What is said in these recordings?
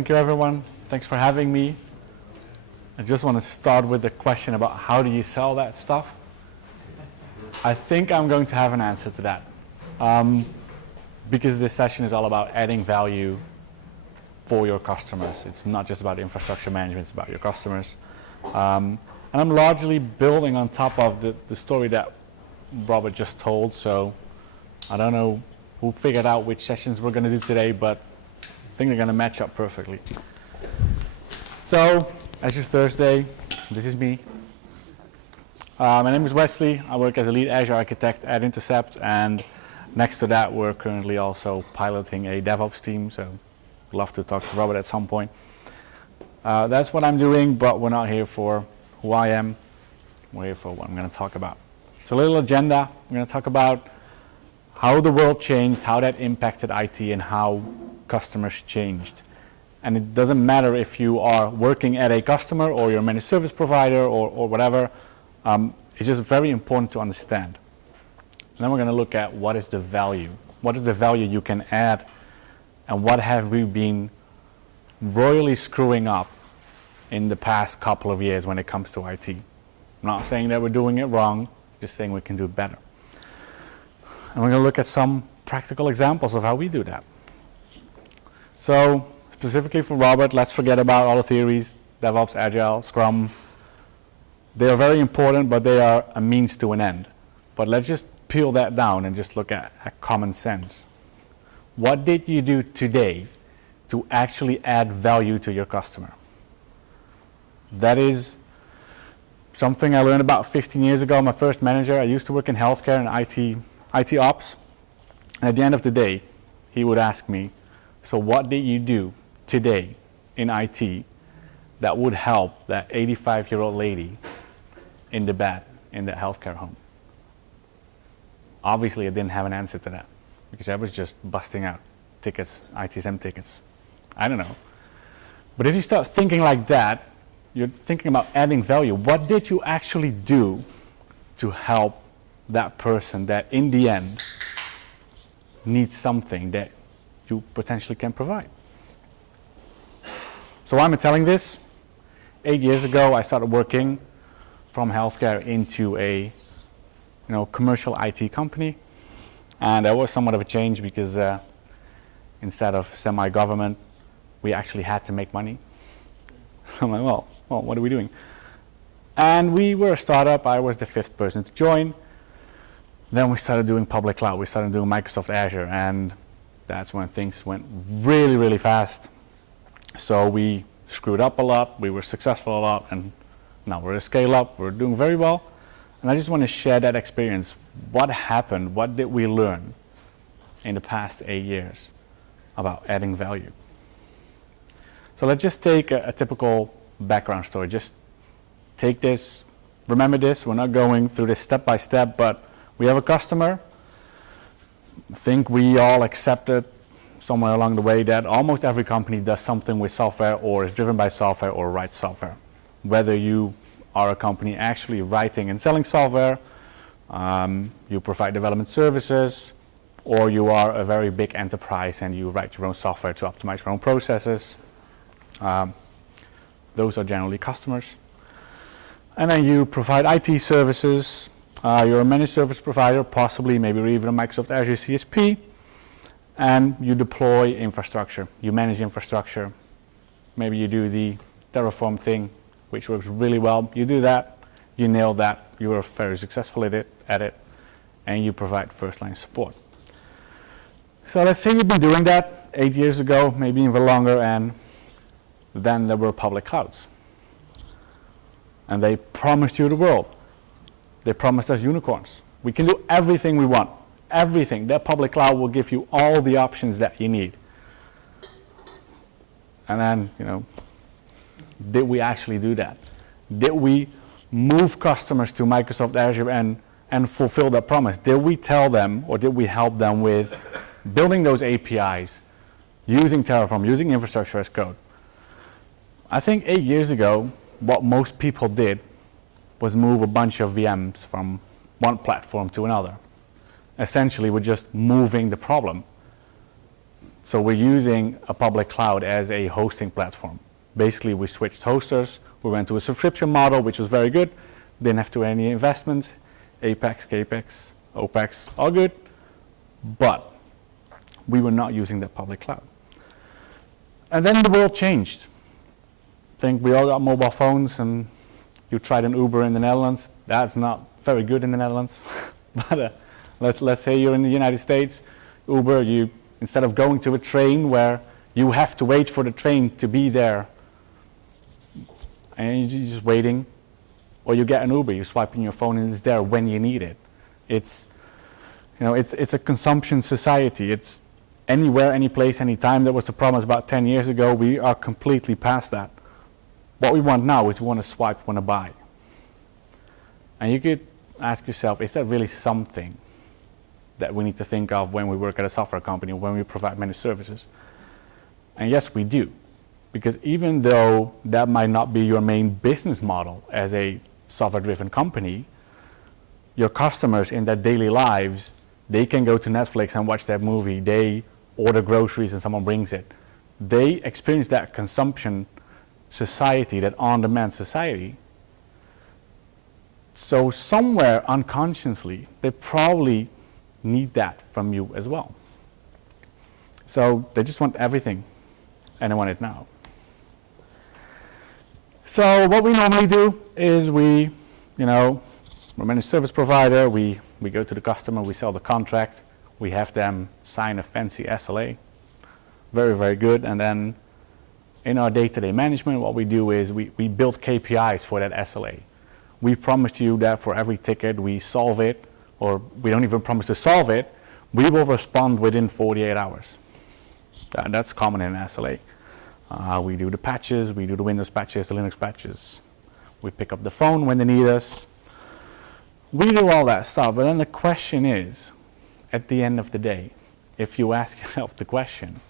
thank you everyone. Thanks for having me. I just want to start with the question about how do you sell that stuff? I think I'm going to have an answer to that. Because this session is all about adding value for your customers. It's not just about infrastructure management, it's about your customers. And I'm largely building on top of the story that Robert just told, so I don't know who figured out which sessions we're going to do today, but I think they're going to match up perfectly. So, Azure Thursday, this is me. My name is Wesley. I work as a lead Azure architect at Intercept, and next to that we're currently also piloting a DevOps team, so I'd love to talk to Robert at some point. That's what I'm doing, but we're not here for who I am. We're here for what I'm going to talk about. So a little agenda. I'm going to talk about how the world changed, how that impacted IT, and how customers changed. And it doesn't matter if you are working at a customer or you're a managed service provider or whatever. It's just very important to understand. And then we're going to look at what is the value. What is the value you can add, and what have we been royally screwing up in the past couple of years when it comes to IT. I'm not saying that we're doing it wrong, just saying we can do it better. And we're going to look at some practical examples of how we do that. So specifically for Robert, let's forget about all the theories, DevOps, Agile, Scrum. They are very important, but they are a means to an end. But let's just peel that down and just look at common sense. What did you do today to actually add value to your customer? That is something I learned about 15 years ago. My first manager, I used to work in healthcare and IT ops. And at the end of the day, he would ask me, so what did you do today in IT that would help that 85-year-old lady in the bed in the healthcare home? Obviously, I didn't have an answer to that because I was just busting out tickets, ITSM tickets. I don't know. But if you start thinking like that, you're thinking about adding value. What did you actually do to help that person that in the end needs something that you potentially can provide? So why am I telling this? 8 years ago, I started working from healthcare into a commercial IT company. And that was somewhat of a change because instead of semi-government, we actually had to make money. I'm like, well, what are we doing? And we were a startup. I was the 5th person to join. Then we started doing public cloud. We started doing Microsoft Azure, and that's when things went really, really fast. So we screwed up a lot. We were successful a lot, and now we're a scale up. We're doing very well. And I just want to share that experience. What happened? What did we learn in the past 8 years about adding value? So let's just take a typical background story. Just take this, remember this. We're not going through this step by step, but we have a customer. I think we all accepted somewhere along the way that almost every company does something with software or is driven by software or writes software. Whether you are a company actually writing and selling software, you provide development services, or you are a very big enterprise and you write your own software to optimize your own processes. Those are generally customers. And then you provide IT services. You're a managed service provider, possibly maybe even a Microsoft Azure CSP, and you deploy infrastructure. You manage infrastructure. Maybe you do the Terraform thing, which works really well. You do that, you nail that, you are very successful at it, and you provide first-line support. So let's say you've been doing that 8 years ago, maybe even longer, and then there were public clouds. And they promised you the world. They promised us unicorns. We can do everything we want. Everything. That public cloud will give you all the options that you need. And then, did we actually do that? Did we move customers to Microsoft Azure and fulfill that promise? Did we tell them, or did we help them with building those APIs, using Terraform, using infrastructure as code? I think 8 years ago, what most people did was move a bunch of VMs from one platform to another. Essentially, we're just moving the problem. So we're using a public cloud as a hosting platform. Basically, we switched hosters. We went to a subscription model, which was very good. Didn't have to do any investments. Apex, Capex, OPEX, all good. But we were not using that public cloud. And then the world changed. I think we all got mobile phones, and you tried an Uber in the Netherlands. That's not very good in the Netherlands. But let's say you're in the United States. Uber, instead of going to a train where you have to wait for the train to be there, and you're just waiting, or you get an Uber, you swipe in your phone and it's there when you need it. It's a consumption society. It's anywhere, any place, any time. That was the promise about 10 years ago. We are completely past that. What we want now is we want to swipe, want to buy. And you could ask yourself, is that really something that we need to think of when we work at a software company, when we provide managed services? And yes, we do. Because even though that might not be your main business model as a software-driven company, your customers in their daily lives, they can go to Netflix and watch that movie. They order groceries and someone brings it. They experience that consumption society, that on-demand society. So somewhere unconsciously, they probably need that from you as well. So they just want everything, and they want it now. So what we normally do is we're a managed service provider. We go to the customer, we sell the contract, we have them sign a fancy SLA. Very, very good. And then in our day-to-day management, what we do is we build KPIs for that SLA. We promise you that for every ticket we solve it, or we don't even promise to solve it, we will respond within 48 hours. That's common in an SLA. We do the patches, we do the Windows patches, the Linux patches. We pick up the phone when they need us. We do all that stuff, but then the question is, at the end of the day, if you ask yourself the question,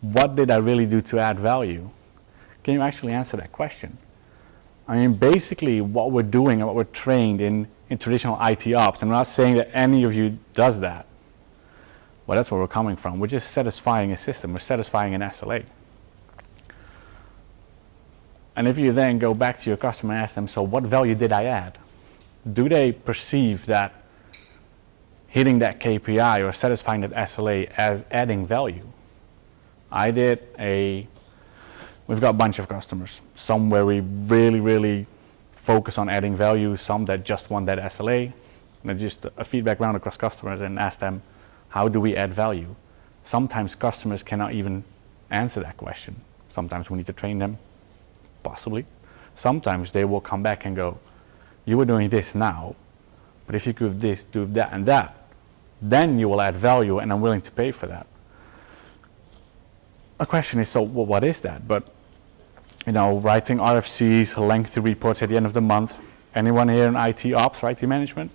what did I really do to add value? Can you actually answer that question? I mean, basically what we're doing and what we're trained in traditional IT ops, I'm not saying that any of you does that, but that's where we're coming from. We're just satisfying a system, we're satisfying an SLA. And if you then go back to your customer and ask them, so what value did I add? Do they perceive that hitting that KPI or satisfying that SLA as adding value? We've got a bunch of customers, some where we really, really focus on adding value, some that just want that SLA, and just a feedback round across customers and ask them, how do we add value? Sometimes customers cannot even answer that question. Sometimes we need to train them. Possibly. Sometimes they will come back and go, you were doing this now, but if you could do that and that, then you will add value and I'm willing to pay for that. A question is, so well, what is that? But writing RFCs, lengthy reports at the end of the month. Anyone here in IT ops or IT management?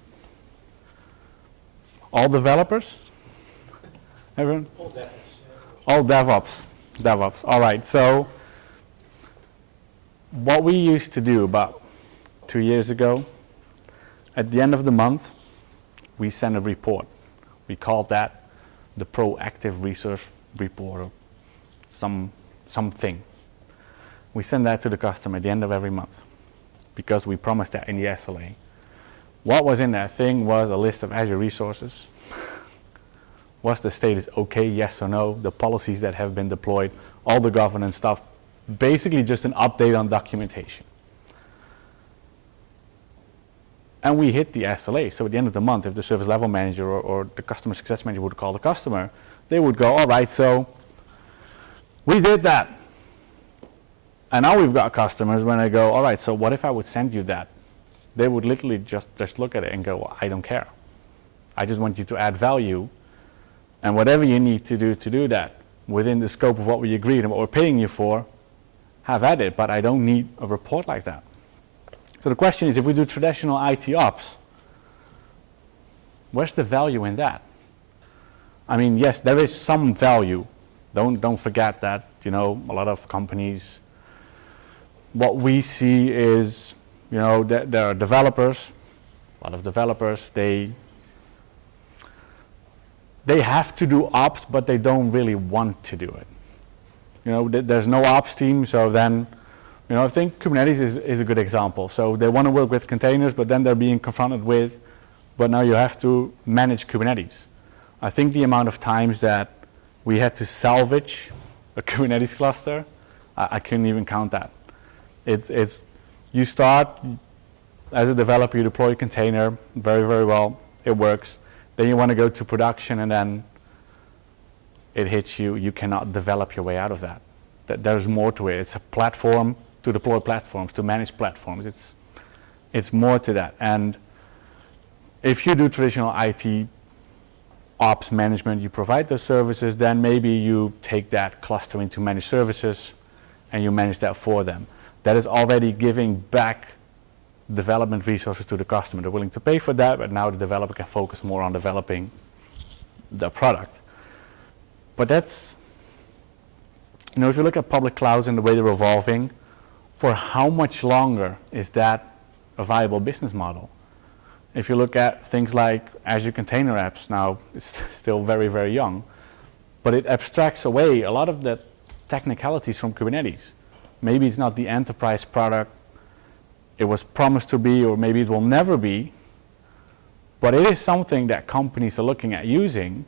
All developers? Everyone? All DevOps. All DevOps. All right, so what we used to do about 2 years ago, at the end of the month, we send a report. We called that the proactive research report or something. We send that to the customer at the end of every month because we promised that in the SLA. What was in that thing was a list of Azure resources. Was the status okay, yes or no, the policies that have been deployed, all the governance stuff, basically just an update on documentation. And we hit the SLA, so at the end of the month, if the service level manager or the customer success manager would call the customer, they would go, all right, so we did that. And now we've got customers when they go, all right, so what if I would send you that? They would literally just look at it and go, well, I don't care. I just want you to add value, and whatever you need to do that within the scope of what we agreed and what we're paying you for, have at it, but I don't need a report like that. So the question is, if we do traditional IT ops, where's the value in that? I mean, yes, there is some value. Don't forget that, a lot of companies, what we see is, that there are developers, a lot of developers, they have to do ops, but they don't really want to do it. You know, there's no ops team, so then, you know, I think Kubernetes is a good example. So they want to work with containers, but then they're being confronted with, but now you have to manage Kubernetes. I think the amount of times that we had to salvage a Kubernetes cluster, I couldn't even count that. It's you start as a developer, you deploy a container very, very well, it works. Then you want to go to production, and then it hits you. You cannot develop your way out of that. There's more to it. It's a platform to deploy platforms, to manage platforms. It's more to that. And if you do traditional IT ops management, you provide those services, then maybe you take that cluster into managed services and you manage that for them. That is already giving back development resources to the customer. They're willing to pay for that, but now the developer can focus more on developing the product. But that's, you know, if you look at public clouds and the way they're evolving, for how much longer is that a viable business model? If you look at things like Azure Container Apps, now it's still very, very young, but it abstracts away a lot of the technicalities from Kubernetes. Maybe it's not the enterprise product it was promised to be, or maybe it will never be, but it is something that companies are looking at using,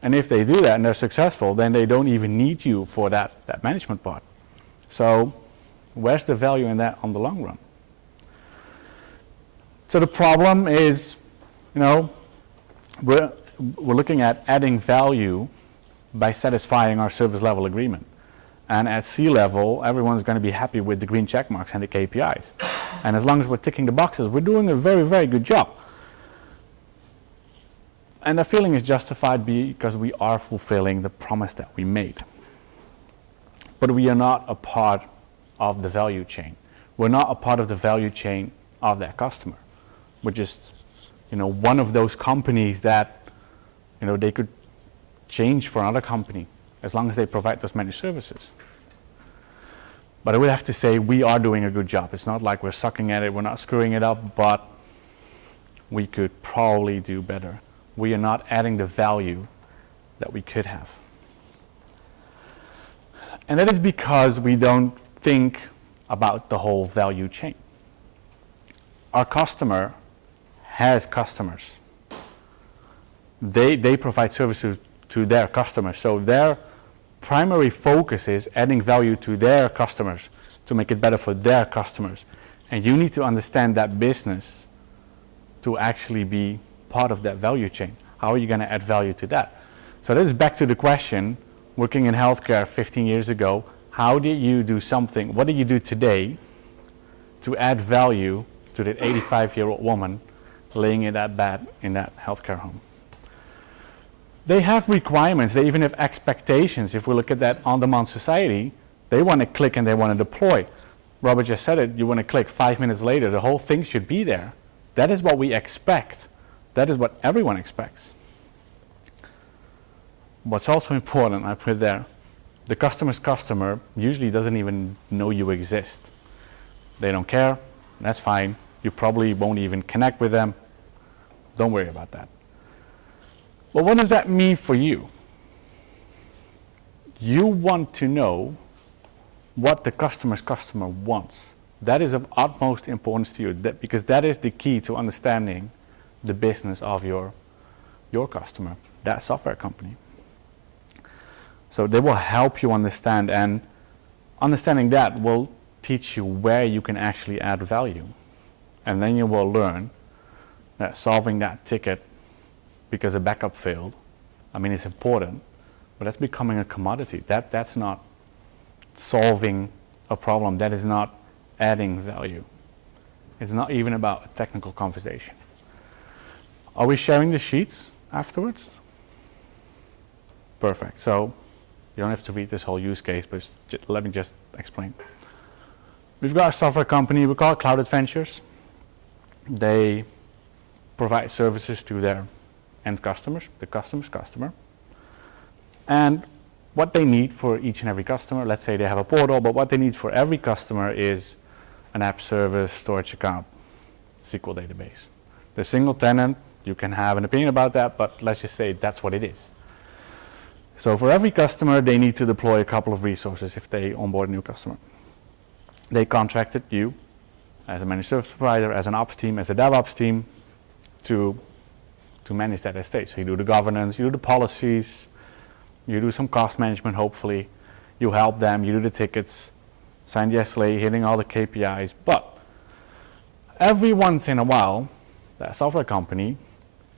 and if they do that and they're successful, then they don't even need you for that management part. So where's the value in that on the long run? So the problem is, you know, we're looking at adding value by satisfying our service level agreement. And at C-level, everyone's going to be happy with the green check marks and the KPIs. And as long as we're ticking the boxes, we're doing a very, very good job. And the feeling is justified because we are fulfilling the promise that we made. But we are not a part of the value chain. We're not a part of the value chain of that customer. We're just, you know, one of those companies that, you know, they could change for another company as long as they provide those managed services. But I would have to say we are doing a good job. It's not like we're sucking at it, we're not screwing it up, but we could probably do better. We are not adding the value that we could have. And that is because we don't think about the whole value chain. Our customer has customers. They provide services to their customers. So their primary focus is adding value to their customers to make it better for their customers. And you need to understand that business to actually be part of that value chain. How are you going to add value to that? So this is back to the question, working in healthcare 15 years ago, how did you do something, what do you do today to add value to that 85-year-old woman laying in that bed in that healthcare home? They have requirements, they even have expectations. If we look at that on-demand society, they want to click and they want to deploy. Robert just said it, you want to click 5 minutes later, the whole thing should be there. That is what we expect. That is what everyone expects. What's also important, I put there, the customer's customer usually doesn't even know you exist. They don't care, that's fine. You probably won't even connect with them. Don't worry about that. Well, what does that mean for you? You want to know what the customer's customer wants. That is of utmost importance to you, because that is the key to understanding the business of your customer, that software company. So they will help you understand, and understanding that will teach you where you can actually add value. And then you will learn that solving that ticket because a backup failed, I mean, it's important, but that's becoming a commodity. That's not solving a problem. That is not adding value. It's not even about a technical conversation. Are we sharing the sheets afterwards? Perfect. So you don't have to read this whole use case, but let me just explain. We've got a software company, we call it Cloud Adventures. They provide services to their end customers, the customer's customer. And what they need for each and every customer, let's say they have a portal, but what they need for every customer is an app service, storage account, SQL database. The single tenant, You can have an opinion about that, but let's just say that's what it is. So for every customer, they need to deploy a couple of resources if they onboard a new customer. They contracted you as a managed service provider, as an ops team, as a DevOps team to manage that estate. So you do the governance, you do the policies, you do some cost management, hopefully. You help them, you do the tickets, sign the SLA, hitting all the KPIs. But every once in a while, that software company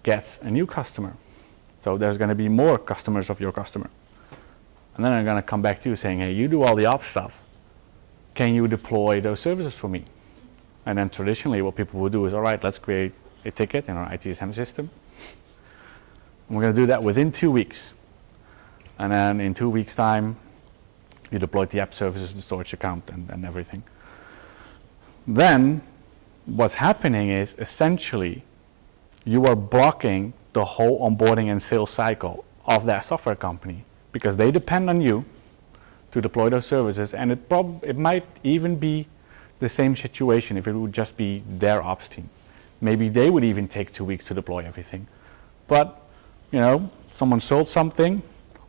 gets a new customer. So there's going to be more customers of your customer. And then they're going to come back to you saying, hey, you do all the ops stuff. Can you deploy those services for me? And then traditionally what people will do is, all right, let's create a ticket in our ITSM system. And we're going to do that within 2 weeks. And then in 2 weeks' time, you deploy the app services, the storage account, and everything. Then what's happening is essentially you are blocking the whole onboarding and sales cycle of that software company because they depend on you to deploy those services, and it might even be the same situation if it would just be their ops team. Maybe they would even take 2 weeks to deploy everything. But, you know, someone sold something,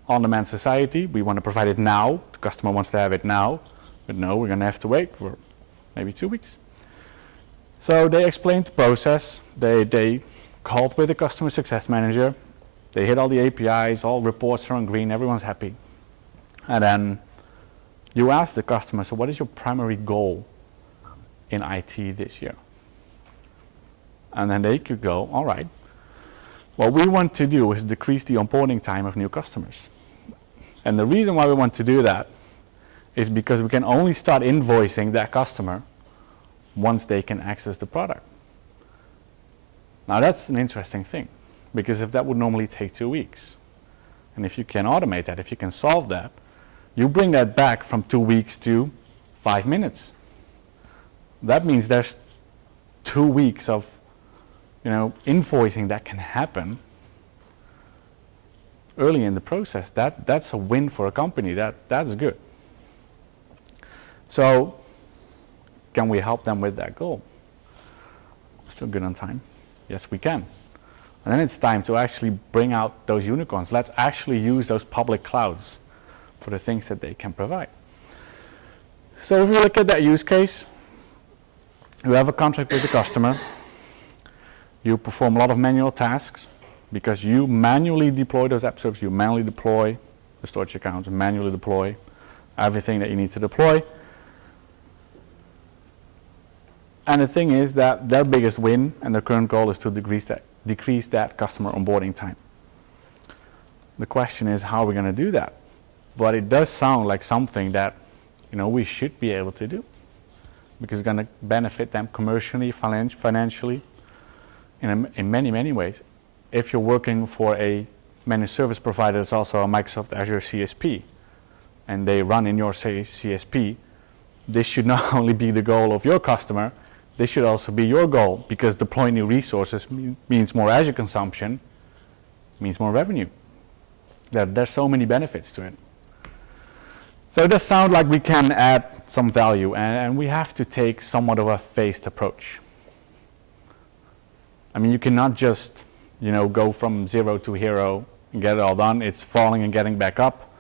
on-demand society, we want to provide it now, the customer wants to have it now, but no, we're going to have to wait for maybe 2 weeks. So they explained the process, they called with the customer success manager, they hit all the APIs, all reports are on green, everyone's happy. And then you ask the customer, so what is your primary goal in IT this year? And then they could go, all right, what we want to do is decrease the onboarding time of new customers. And the reason why we want to do that is because we can only start invoicing that customer once they can access the product. Now that's an interesting thing, because if that would normally take 2 weeks, and if you can automate that, if you can solve that, you bring that back from 2 weeks to 5 minutes. That means there's 2 weeks of, you know, invoicing that can happen early in the process. That's a win for a company. That's good. So can we help them with that goal? Still good on time? Yes, we can. And then it's time to actually bring out those unicorns. Let's actually use those public clouds for the things that they can provide. So if you look at that use case, you have a contract with the customer, you perform a lot of manual tasks because you manually deploy those app servers, you manually deploy the storage accounts, manually deploy everything that you need to deploy. And the thing is that their biggest win and their current goal is to decrease that customer onboarding time. The question is, how are we going to do that? But it does sound like something that, you know, we should be able to do, because it's going to benefit them commercially, financially, in many, many ways. If you're working for a managed service provider that's also a Microsoft Azure CSP, and they run in your CSP, this should not only be the goal of your customer, this should also be your goal, because deploying new resources means more Azure consumption, means more revenue. There's so many benefits to it. So it does sound like we can add some value, and we have to take somewhat of a phased approach. I mean, you cannot just, you know, go from 0 to hero and get it all done. It's falling and getting back up.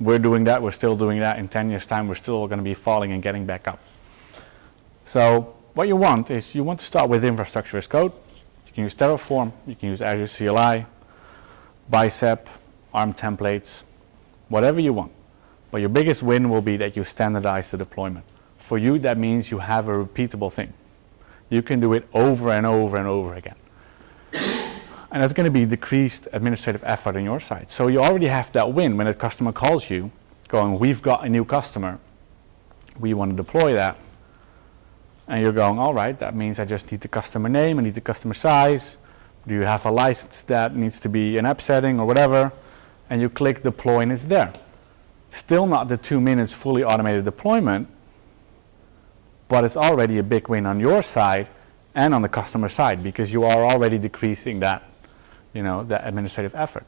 We're doing that, we're still doing that. In 10 years' time, we're still going to be falling and getting back up. So what you want is, you want to start with infrastructure as code. You can use Terraform, you can use Azure CLI, Bicep, ARM templates, whatever you want. But your biggest win will be that you standardize the deployment. For you, that means you have a repeatable thing. You can do it over and over and over again. And that's going to be decreased administrative effort on your side. So you already have that win when a customer calls you, going, we've got a new customer, we want to deploy that. And you're going, all right, that means I just need the customer name, I need the customer size. Do you have a license that needs to be an app setting or whatever? And you click deploy and it's there. Still not the 2 minutes fully automated deployment, but it's already a big win on your side and on the customer side, because you are already decreasing that, you know, that administrative effort.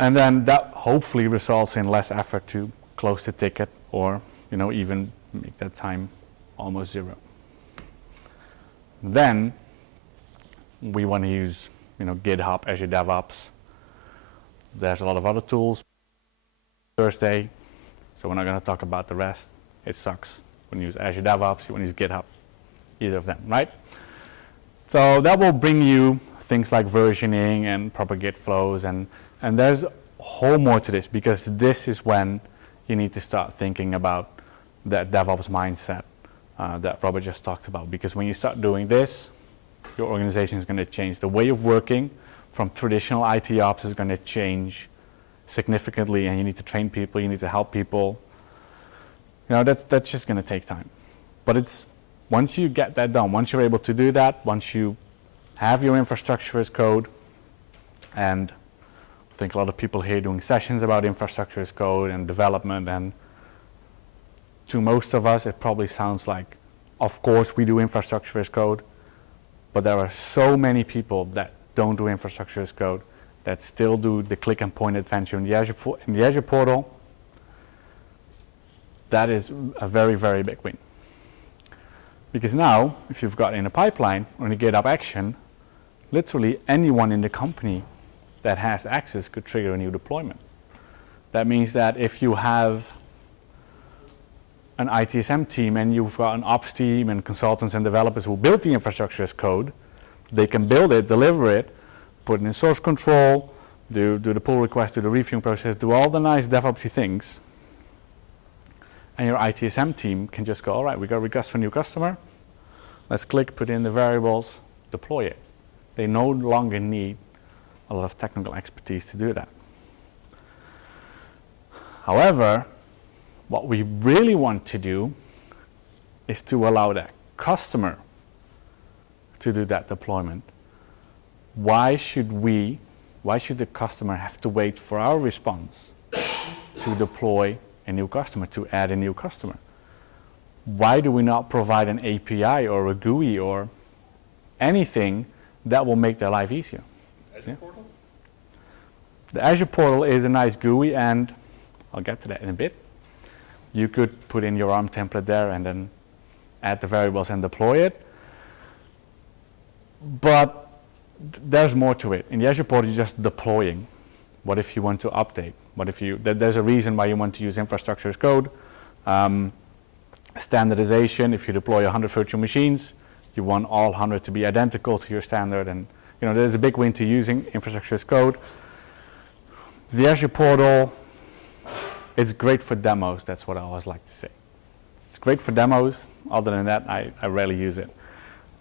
And then that hopefully results in less effort to close the ticket, or, you know, even make that time almost 0. Then we want to use, GitHub, Azure DevOps. There's a lot of other tools. Thursday, so we're not going to talk about the rest. It sucks. When you use Azure DevOps, you want to use GitHub, either of them, right? So that will bring you things like versioning and proper Git flows, and there's a whole more to this, because this is when you need to start thinking about that DevOps mindset that Robert just talked about. Because when you start doing this, your organization is going to change. The way of working from traditional IT ops is going to change significantly, and you need to train people, you need to help people. That's just going to take time. But it's once you get that done, once you're able to do that, once you have your infrastructure as code, and I think a lot of people here doing sessions about infrastructure as code and development, and to most of us it probably sounds like, of course we do infrastructure as code, but there are so many people that don't do infrastructure as code, that still do the click and point adventure in the Azure portal. That is a very, very big win. Because now, if you've got in a pipeline or in a GitHub action, literally anyone in the company that has access could trigger a new deployment. That means that if you have an ITSM team and you've got an ops team and consultants and developers who build the infrastructure as code, they can build it, deliver it, put it in source control, do the pull request, do the reviewing process, do all the nice DevOpsy things. And your ITSM team can just go, all right, we got a request for a new customer. Let's click, put in the variables, deploy it. They no longer need a lot of technical expertise to do that. However, what we really want to do is to allow that customer to do that deployment. Why should the customer have to wait for our response to deploy a new customer, to add a new customer? Why do we not provide an API or a GUI or anything that will make their life easier? Azure portal? The Azure portal is a nice GUI, and I'll get to that in a bit. You could put in your ARM template there and then add the variables and deploy it. But there's more to it. In the Azure portal, you're just deploying. What if you want to update? What if there's a reason why you want to use infrastructure as code. Standardization, if you deploy 100 virtual machines, you want all 100 to be identical to your standard, and there's a big win to using infrastructure as code. The Azure portal, it's great for demos, that's what I always like to say. It's great for demos, other than that I rarely use it.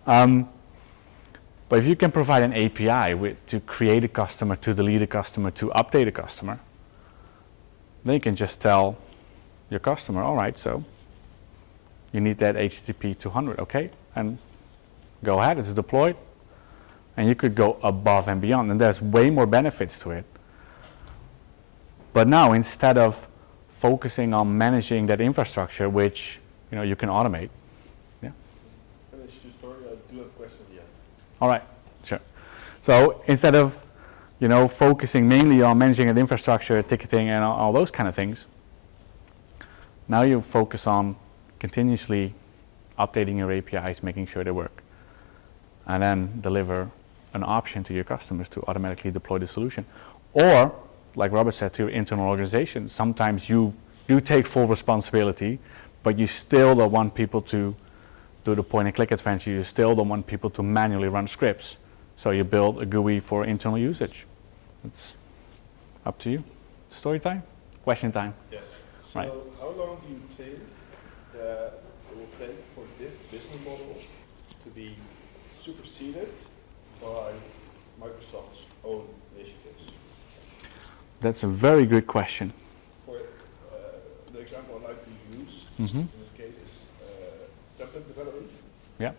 But if you can provide an API to create a customer, to delete a customer, to update a customer, then you can just tell your customer, all right, so you need that HTTP 200, okay, and go ahead, it's deployed, and you could go above and beyond, and there's way more benefits to it. But now, instead of focusing on managing that infrastructure, which you can automate. Yeah. Finish your story. I do have a question at the end. All right, sure. So instead of focusing mainly on managing an infrastructure, ticketing, and all those kind of things, now you focus on continuously updating your APIs, making sure they work, and then deliver an option to your customers to automatically deploy the solution. Or, like Robert said, to your internal organization, sometimes you do take full responsibility, but you still don't want people to do the point and click adventure. You still don't want people to manually run scripts. So you build a GUI for internal usage. It's up to you. Story time? Question time? Yes. So right. How long do you think that it will take for this business model to be superseded by Microsoft's own initiatives? That's a very good question. For the example I like to use Mm-hmm. in this case is template development. Yeah.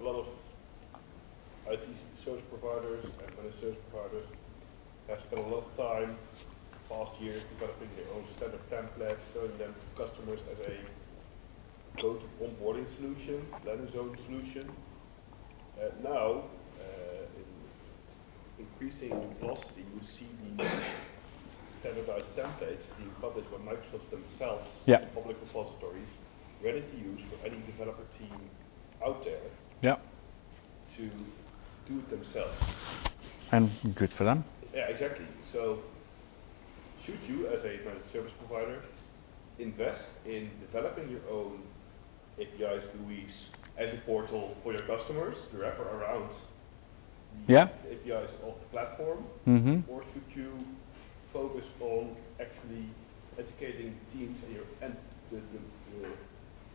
A lot of IT service providers and managed service providers have spent a lot of time past years developing their own standard templates, selling them to customers as a go-to onboarding solution, landing zone solution. Now, in increasing velocity, you see the standardized templates being published by Microsoft themselves Yeah. in public repositories, ready to use for any developer team out there. Yeah. to do it themselves. And good for them. Yeah, exactly. So should you, as a managed service provider, invest in developing your own APIs, GUIs, Azure portal for your customers to wrap around the APIs of the platform? Or should you focus on actually educating teams and the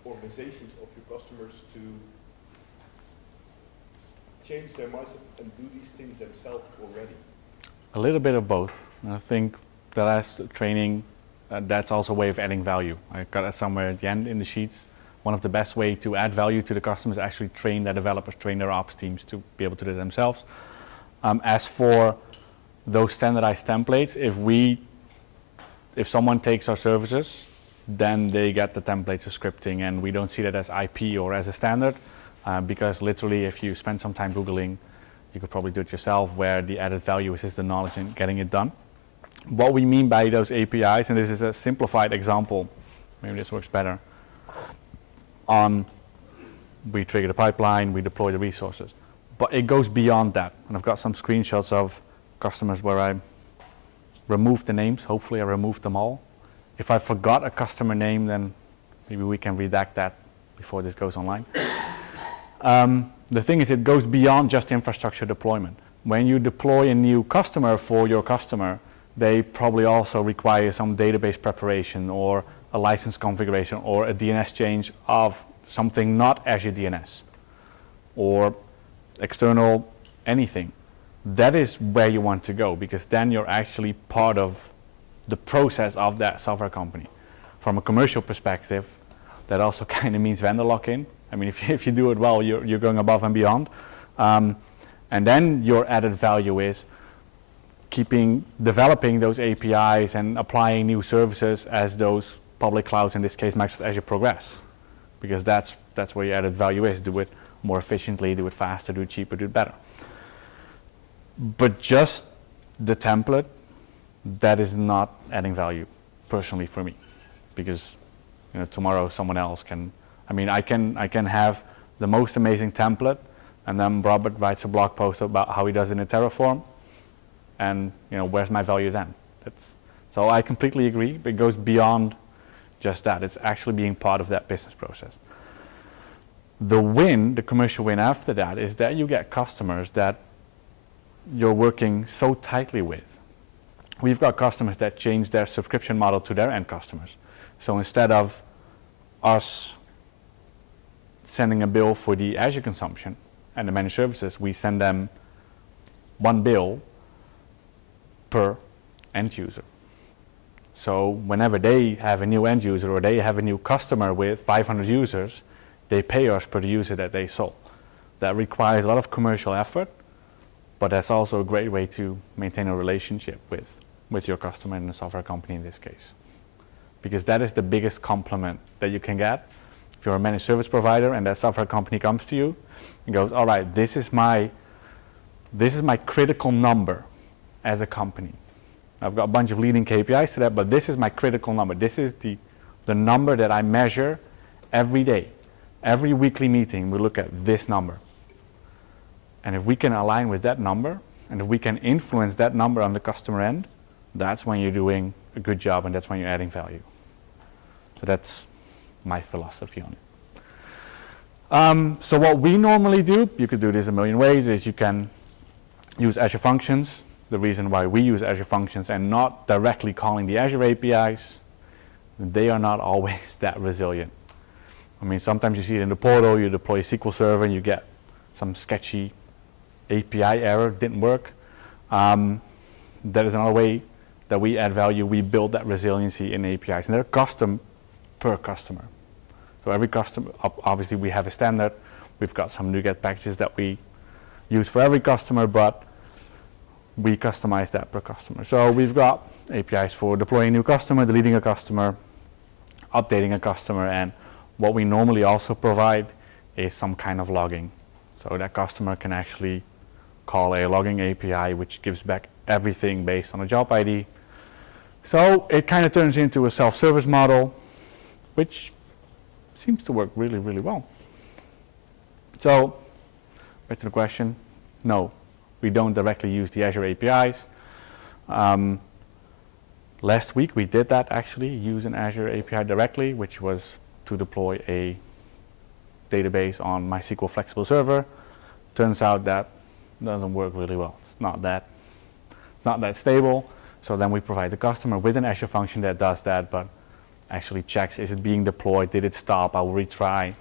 organizations of your customers to change their mindset and do these things themselves already? A little bit of both. I think that as training, that's also a way of adding value. I got it somewhere at the end in the sheets. One of the best way to add value to the customers is actually train their developers, train their ops teams to be able to do it themselves. As for those standardized templates, if someone takes our services, then they get the templates of scripting, and we don't see that as IP or as a standard, because literally if you spend some time Googling, you could probably do it yourself, where the added value is the knowledge in getting it done. What we mean by those APIs, and this is a simplified example, maybe this works better, we trigger the pipeline, we deploy the resources. But it goes beyond that, and I've got some screenshots of customers where I removed the names. Hopefully I removed them all. If I forgot a customer name, then maybe we can redact that before this goes online. The thing is, it goes beyond just infrastructure deployment. When you deploy a new customer for your customer, they probably also require some database preparation or a license configuration or a DNS change of something not Azure DNS or external anything. That is where you want to go, because then you're actually part of the process of that software company. From a commercial perspective, that also kind of means vendor lock-in. I mean, if you do it well, you're going above and beyond. And then your added value is developing those APIs and applying new services as those public clouds, in this case Microsoft Azure, progress. Because that's where your added value is. Do it more efficiently, do it faster, do it cheaper, do it better. But just the template, that is not adding value, personally, for me. Because tomorrow someone else can, I can have the most amazing template, and then Robert writes a blog post about how he does it in Terraform, and where's my value then? So I completely agree, but it goes beyond just that. It's actually being part of that business process. The commercial win after that, is that you get customers that you're working so tightly with. We've got customers that change their subscription model to their end customers. So instead of us sending a bill for the Azure consumption and the managed services, we send them one bill per end user. So whenever they have a new end user or they have a new customer with 500 users, they pay us per the user that they sold. That requires a lot of commercial effort, but that's also a great way to maintain a relationship with your customer and the software company in this case. Because that is the biggest compliment that you can get. If you're a managed service provider and that software company comes to you and goes, all right, this is my critical number as a company. I've got a bunch of leading KPIs to that, but this is my critical number. This is the number that I measure every day. Every weekly meeting, we look at this number. And if we can align with that number, and if we can influence that number on the customer end, that's when you're doing a good job, and that's when you're adding value. So that's my philosophy on it. So what we normally do, you could do this a million ways, is you can use Azure Functions. The reason why we use Azure Functions and not directly calling the Azure APIs, they are not always that resilient. Sometimes you see it in the portal, you deploy a SQL Server and you get some sketchy API error, didn't work. That is another way that we add value. We build that resiliency in APIs, and they're custom per customer. So every customer, obviously we have a standard. We've got some NuGet packages that we use for every customer, but we customize that per customer. So we've got APIs for deploying a new customer, deleting a customer, updating a customer, and what we normally also provide is some kind of logging. So that customer can actually call a logging API, which gives back everything based on a job ID. So it kind of turns into a self-service model, which seems to work really, really well. So Back to the question, no, we don't directly use the Azure APIs. Last week we did that actually, use an Azure API directly, which was to deploy a database on MySQL Flexible Server. Turns out that doesn't work really well. It's not that stable. So then we provide the customer with an Azure function that does that, but actually checks, is it being deployed, did it stop, I will retry,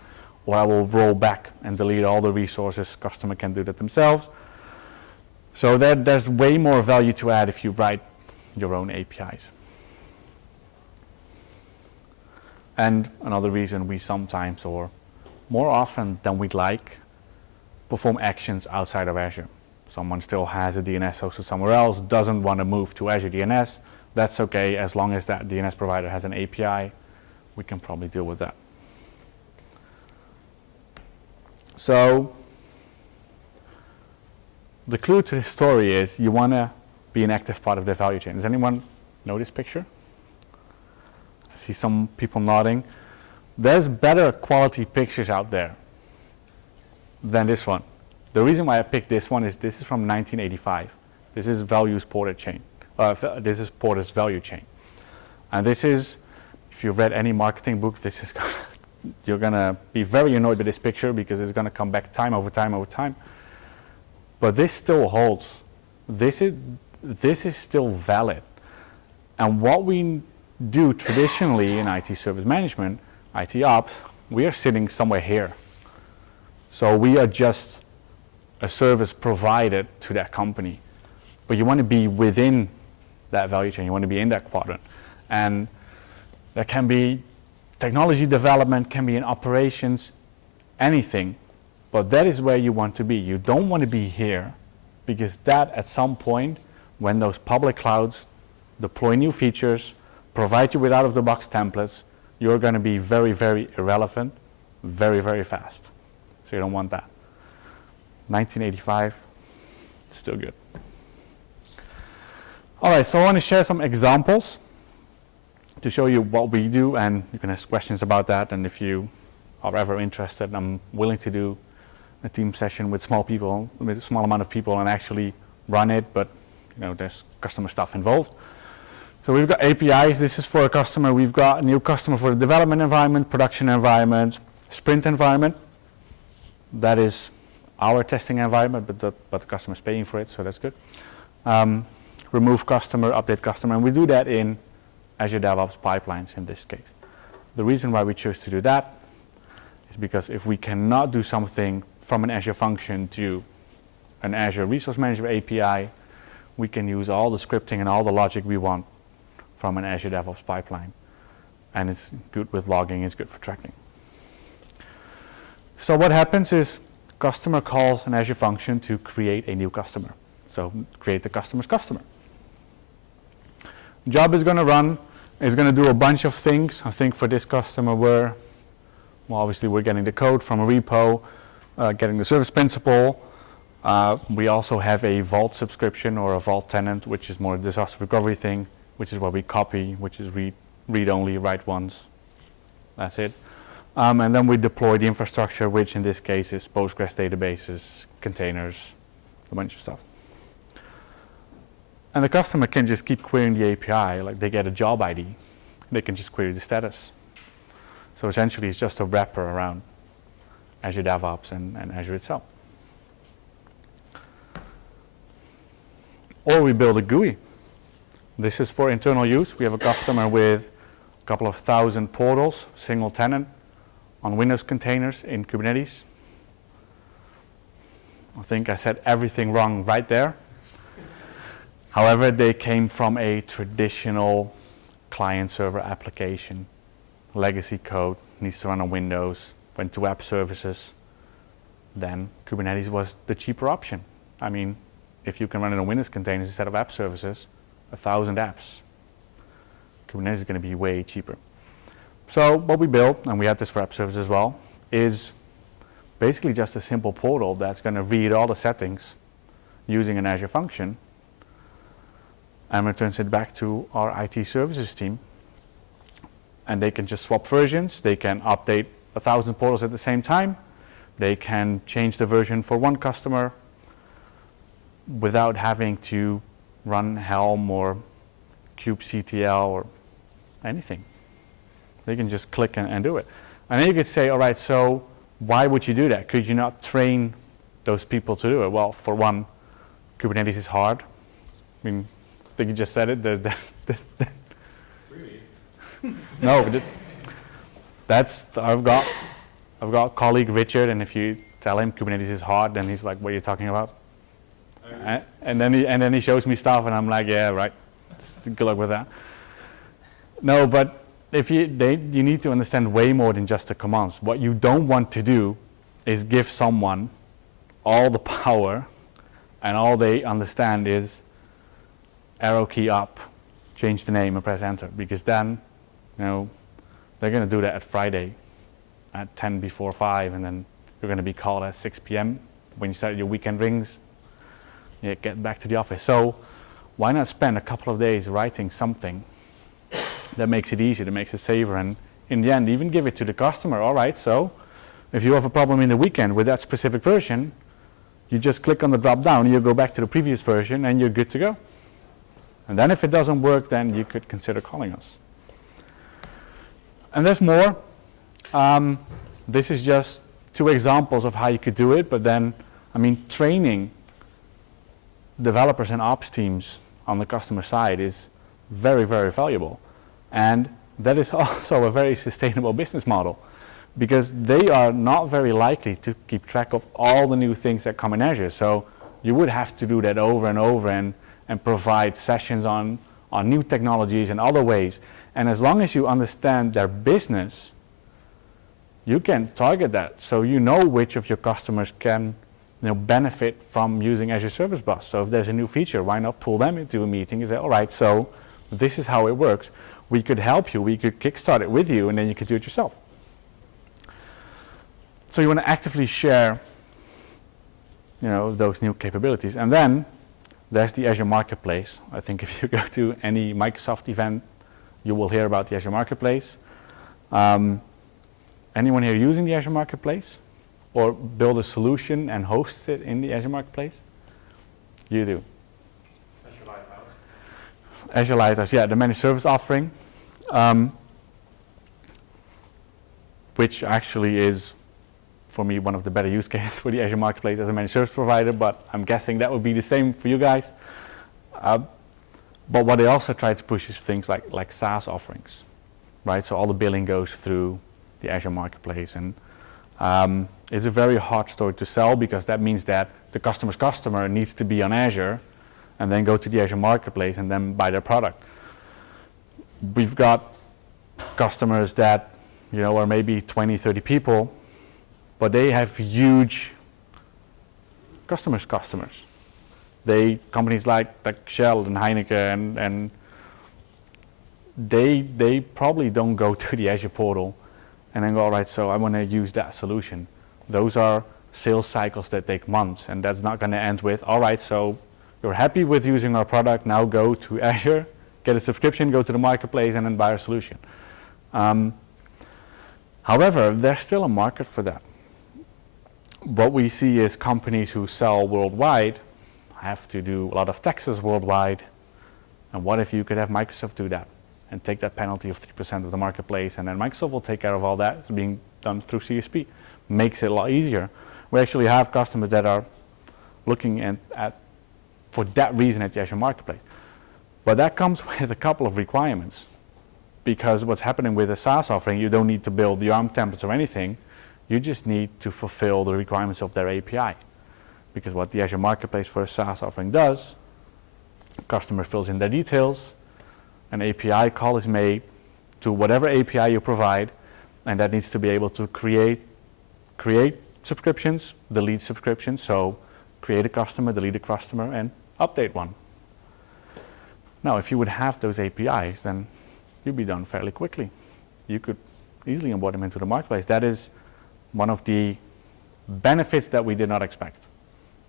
or I will roll back and delete all the resources. Customer can do that themselves. So there's way more value to add if you write your own APIs. And another reason we sometimes, or more often than we'd like, perform actions outside of Azure. Someone still has a DNS hosted somewhere else, doesn't want to move to Azure DNS. That's okay, as long as that DNS provider has an API, we can probably deal with that. So the clue to this story is you want to be an active part of the value chain. Does anyone know this picture? I see some people nodding. There's better quality pictures out there than this one. The reason why I picked this one is this is from 1985. This is Value's Porter chain. This is Porter's value chain. And this is, if you've read any marketing book, this is you're going to be very annoyed with this picture because it's going to come back time over time over time. But this still holds. This is still valid. And what we do traditionally in IT service management, IT ops, we are sitting somewhere here. So we are just a service provided to that company. But you want to be within that value chain. You want to be in that quadrant. And that can be technology development, can be in operations, anything. But that is where you want to be. You don't want to be here because that at some point, when those public clouds deploy new features, provide you with out-of-the-box templates, you're going to be very, very irrelevant, very, very fast. So you don't want that. 1985, still good. All right, so I want to share some examples to show you what we do, and you can ask questions about that. And if you are ever interested, I'm willing to do a team session with small people, with a small amount of people, and actually run it. But you know, there's customer stuff involved. So we've got APIs. This is for a customer. We've got a new customer for the development environment, production environment, sprint environment. That is our testing environment, but the customer is paying for it, so that's good. Remove customer, update customer, and we do that in Azure DevOps pipelines in this case. The reason why we chose to do that is because if we cannot do something from an Azure function to an Azure Resource Manager API, we can use all the scripting and all the logic we want from an Azure DevOps pipeline. And it's good with logging, it's good for tracking. So what happens is customer calls an Azure function to create a new customer. So create the customer's customer. Job is going to run, is going to do a bunch of things. I think for this customer well, obviously we're getting the code from a repo, getting the service principal. We also have a Vault subscription or a Vault tenant, which is more a disaster recovery thing, which is what we copy, which is read only, write once. That's it. And then we deploy the infrastructure, which in this case is Postgres databases, containers, a bunch of stuff. And the customer can just keep querying the API, like they get a job ID. They can just query the status. So essentially it's just a wrapper around Azure DevOps and Azure itself. Or we build a GUI. This is for internal use. We have a customer with a couple of thousand portals, single tenant, on Windows containers in Kubernetes. I think I said everything wrong right there. However, they came from a traditional client-server application. Legacy code needs to run on Windows, went to app services. Then Kubernetes was the cheaper option. I mean, if you can run it on Windows containers instead of app services, 1,000 apps. Kubernetes is going to be way cheaper. So what we built, and we had this for app services as well, is basically just a simple portal that's going to read all the settings using an Azure function and returns it back to our IT services team. And they can just swap versions. They can update 1,000 portals at the same time They can change the version for one customer without having to run Helm or kubectl or anything. They can just click and do it. And then you could say, all right, so why would you do that? Could you not train those people to do it? Well, for one, Kubernetes is hard. I mean, I think you just said it. Really is. No, but that's, I've got a colleague, Richard, and if you tell him Kubernetes is hard, then he's like, what are you talking about? And then he shows me stuff, and I'm like, yeah, right. Good luck with that. No, but if you need to understand way more than just the commands. What you don't want to do is give someone all the power, and all they understand is arrow key up, change the name, and press enter. Because then, they're going to do that at Friday at 10 before 5, and then you're going to be called at 6 p.m. when you start your weekend rings. You get back to the office. So why not spend a couple of days writing something that makes it easier, that makes it safer, and in the end even give it to the customer. All right, so if you have a problem in the weekend with that specific version, you just click on the drop down, you go back to the previous version, and you're good to go. And then if it doesn't work, then you could consider calling us. And there's more. This is just 2 examples of how you could do it, but then, training developers and ops teams on the customer side is very, very valuable. And that is also a very sustainable business model, because they are not very likely to keep track of all the new things that come in Azure. So you would have to do that over and over and provide sessions on new technologies and other ways. And as long as you understand their business, you can target that. So you know which of your customers can benefit from using Azure Service Bus. So if there's a new feature, why not pull them into a meeting and say, all right, so this is how it works. We could help you, we could kickstart it with you, and then you could do it yourself. So you want to actively share those new capabilities. And then there's the Azure Marketplace. I think if you go to any Microsoft event, you will hear about the Azure Marketplace. Anyone here using the Azure Marketplace? Or build a solution and host it in the Azure Marketplace? You do. Azure Lighthouse. Azure Lighthouse, yeah, the managed service offering, which actually is, for me, one of the better use cases for the Azure Marketplace as a managed service provider, but I'm guessing that would be the same for you guys. But what they also try to push is things like SaaS offerings, right? So all the billing goes through the Azure Marketplace, and it's a very hard story to sell, because that means that the customer's customer needs to be on Azure and then go to the Azure Marketplace and then buy their product. We've got customers that are maybe 20, 30 people, but they have huge customers. Companies like Shell and Heineken, and they probably don't go to the Azure portal and then go, all right, so I want to use that solution. Those are sales cycles that take months, and that's not going to end with, all right, so you're happy with using our product, now go to Azure, get a subscription, go to the marketplace, and then buy our solution. However, there's still a market for that. What we see is companies who sell worldwide have to do a lot of taxes worldwide, and what if you could have Microsoft do that and take that penalty of 3% of the marketplace, and then Microsoft will take care of all that. It's being done through CSP. Makes it a lot easier. We actually have customers that are looking at for that reason at the Azure Marketplace. But that comes with a couple of requirements, because what's happening with a SaaS offering, you don't need to build the ARM templates or anything. You just need to fulfill the requirements of their API. Because what the Azure Marketplace for a SaaS offering does, the customer fills in their details, an API call is made to whatever API you provide, and that needs to be able to create subscriptions, delete subscriptions, so create a customer, delete a customer, and update one. Now, if you would have those APIs, then you'd be done fairly quickly. You could easily onboard them into the marketplace. That is one of the benefits that we did not expect,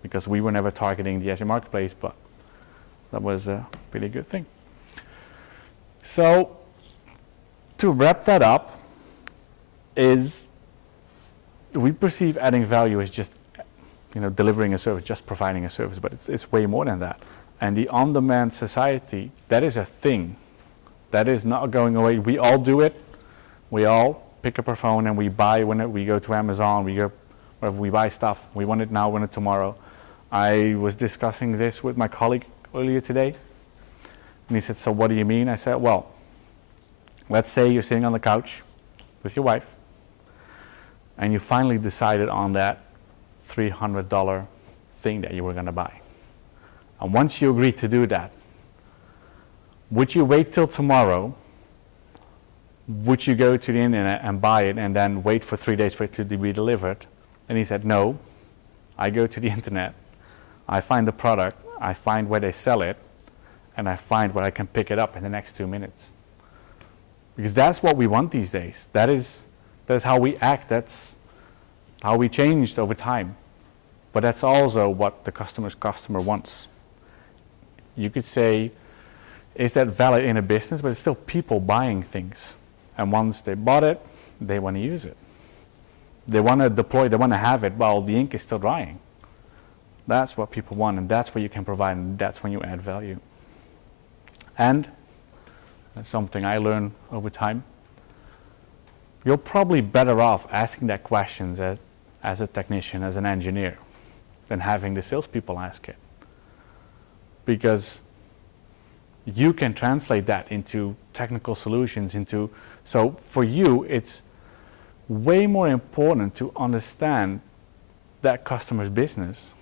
because we were never targeting the Azure Marketplace, but that was a pretty good thing. So, to wrap that up, is we perceive adding value as just, delivering a service, just providing a service, but it's way more than that. And the on-demand society, that is a thing. That is not going away. We all do it. We all pick up our phone and we buy when we go to Amazon, we buy stuff. We want it now, want it tomorrow. I was discussing this with my colleague earlier today. And he said, so what do you mean? I said, well, let's say you're sitting on the couch with your wife and you finally decided on that $300 thing that you were going to buy. And once you agree to do that, would you wait till tomorrow? Would you go to the internet and buy it and then wait for 3 days for it to be delivered? And he said, no. I go to the internet, I find the product, I find where they sell it, and I find where I can pick it up in the next 2 minutes. Because that's what we want these days. That's how we act. That's how we changed over time. But that's also what the customer's customer wants. You could say, is that valid in a business? But it's still people buying things. And once they bought it, they want to use it. They want to deploy, they want to have it while the ink is still drying. That's what people want, and that's what you can provide, and that's when you add value. And that's something I learned over time. You're probably better off asking that questions as a technician, as an engineer, than having the salespeople ask it. Because you can translate that into technical solutions, so for you, it's way more important to understand that customer's business,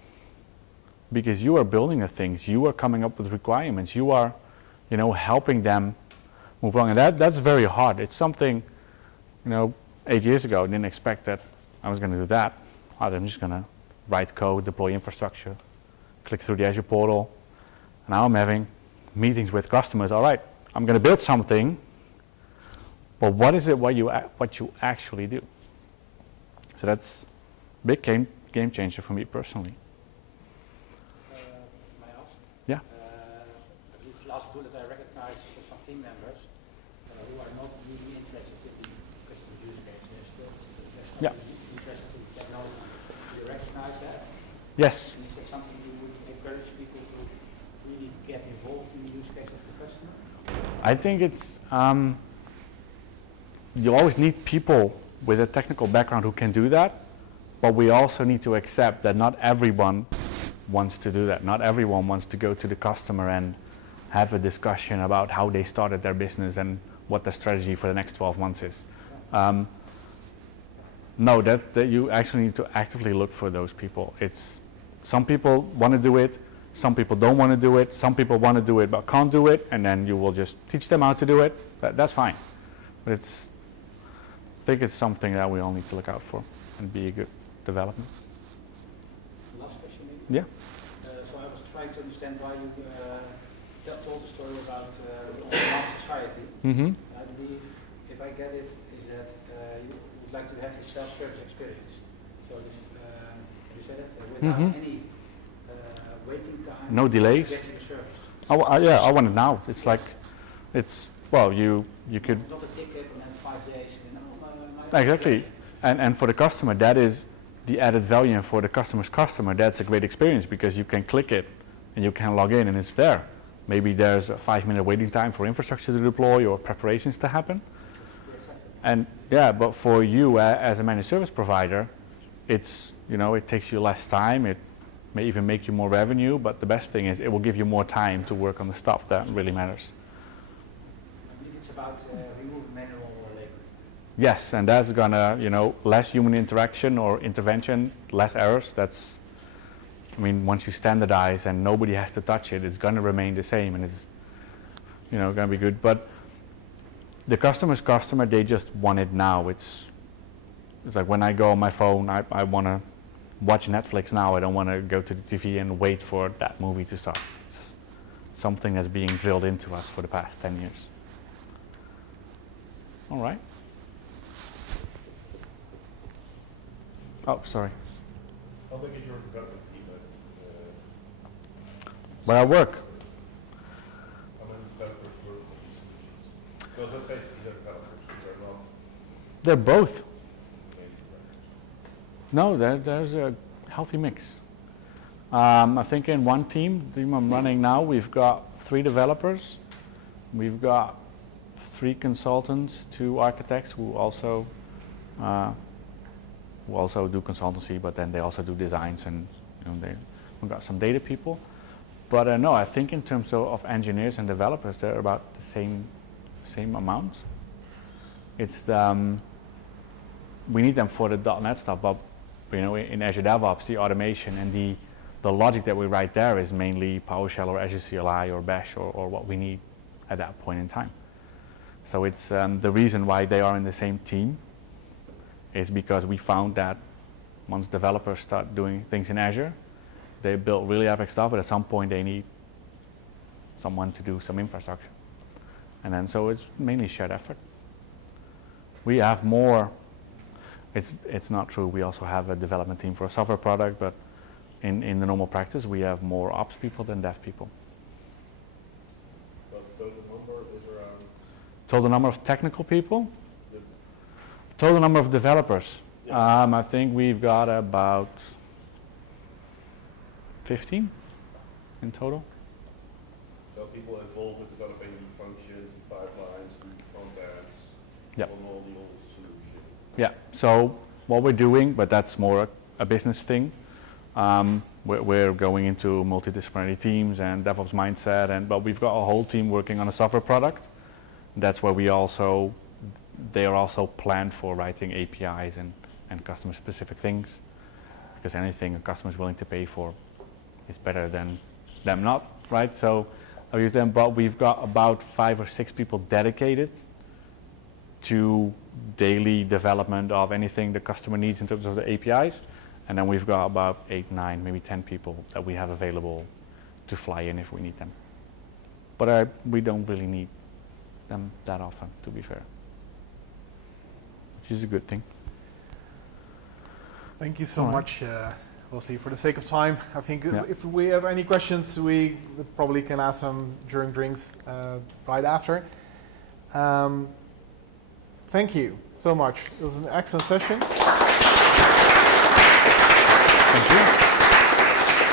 because you are building the things, you are coming up with requirements, you are, helping them move along, and that's very hard. It's something, 8 years ago, I didn't expect that I was going to do that. I'm just going to write code, deploy infrastructure, click through the Azure portal. Now I'm having meetings with customers. All right, I'm going to build something, but what is it what you actually do? So that's a big game changer for me personally. May I ask? Yeah. I believe last bullet I recognize some team members who are not really interested in the customer use case. They're still interested in technology. Do you recognize that? Yes. And is that something you would encourage people to really get involved in the use case of the customer? I think it's, you always need people with a technical background who can do that, but we also need to accept that not everyone wants to do that. Not everyone wants to go to the customer and have a discussion about how they started their business and what the strategy for the next 12 months is. No, that you actually need to actively look for those people. Some people want to do it, some people don't want to do it, some people want to do it but can't do it, and then you will just teach them how to do it. That's fine. But I think it's something that we all need to look out for and be a good development. Last question maybe? Yeah. So I was trying to understand why you told the story about the on-demand society. Mm-hmm. I believe, if I get it, is that you would like to have the self-service experience. So this, you said it, without any waiting time. No delays. Getting the service. Yeah, I want it now. It's like, you could. Not a ticket and then 5 days. Exactly. And for the customer, that is the added value, and for the customer's customer, that's a great experience because you can click it and you can log in and it's there. Maybe there's a 5-minute waiting time for infrastructure to deploy or preparations to happen. And yeah, but for you as a managed service provider, it's, it takes you less time. It may even make you more revenue, but the best thing is it will give you more time to work on the stuff that really matters. I believe it's about removing manual labor. Yes, and that's gonna, less human interaction or intervention, less errors. That's, once you standardize and nobody has to touch it, it's gonna remain the same, and it's, gonna be good. But the customer's customer, they just want it now. It's like when I go on my phone, I want to watch Netflix now. I don't want to go to the TV and wait for that movie to start. It's something that's being drilled into us for the past 10 years. All right. Oh, sorry. How big is your development team? Where I work? How many developers work on these? Because let's face it, these are developers. These are not They're both. main developers. No, there's a healthy mix. I think in one team, the team I'm running now, we've got 3 developers, we've got 3 consultants, 2 architects who also do consultancy, but then they also do designs, and we've got some data people. But no, I think in terms of engineers and developers, they're about the same amount. It's we need them for the .NET stuff, but in Azure DevOps, the automation and the logic that we write there is mainly PowerShell or Azure CLI or Bash or what we need at that point in time. So it's the reason why they are in the same team is because we found that once developers start doing things in Azure, they build really epic stuff, but at some point they need someone to do some infrastructure. And then so it's mainly shared effort. We have more, it's not true, we also have a development team for a software product, but in the normal practice we have more ops people than dev people. But the total number is around? Total number of technical people? The Total number of developers? Yeah. I think we've got about 15 in total. So people involved with developing functions, pipelines, front ends, Yep. on all the old solution. Yeah, so what we're doing, but that's more a business thing. We're going into multidisciplinary teams and DevOps mindset, but we've got a whole team working on a software product. That's where they are also planned for writing APIs and customer specific things, because anything a customer is willing to pay for is better than them not, right? So I use them, but we've got about 5 or 6 people dedicated to daily development of anything the customer needs in terms of the APIs. And then we've got about 8, 9, maybe 10 people that we have available to fly in if we need them. But we don't really need them that often, to be fair, which is a good thing. Thank you so All right. much, Wesley. For the sake of time, I think Yeah. if we have any questions, we probably can ask them during drinks right after. Thank you so much. It was an excellent session. Thank you.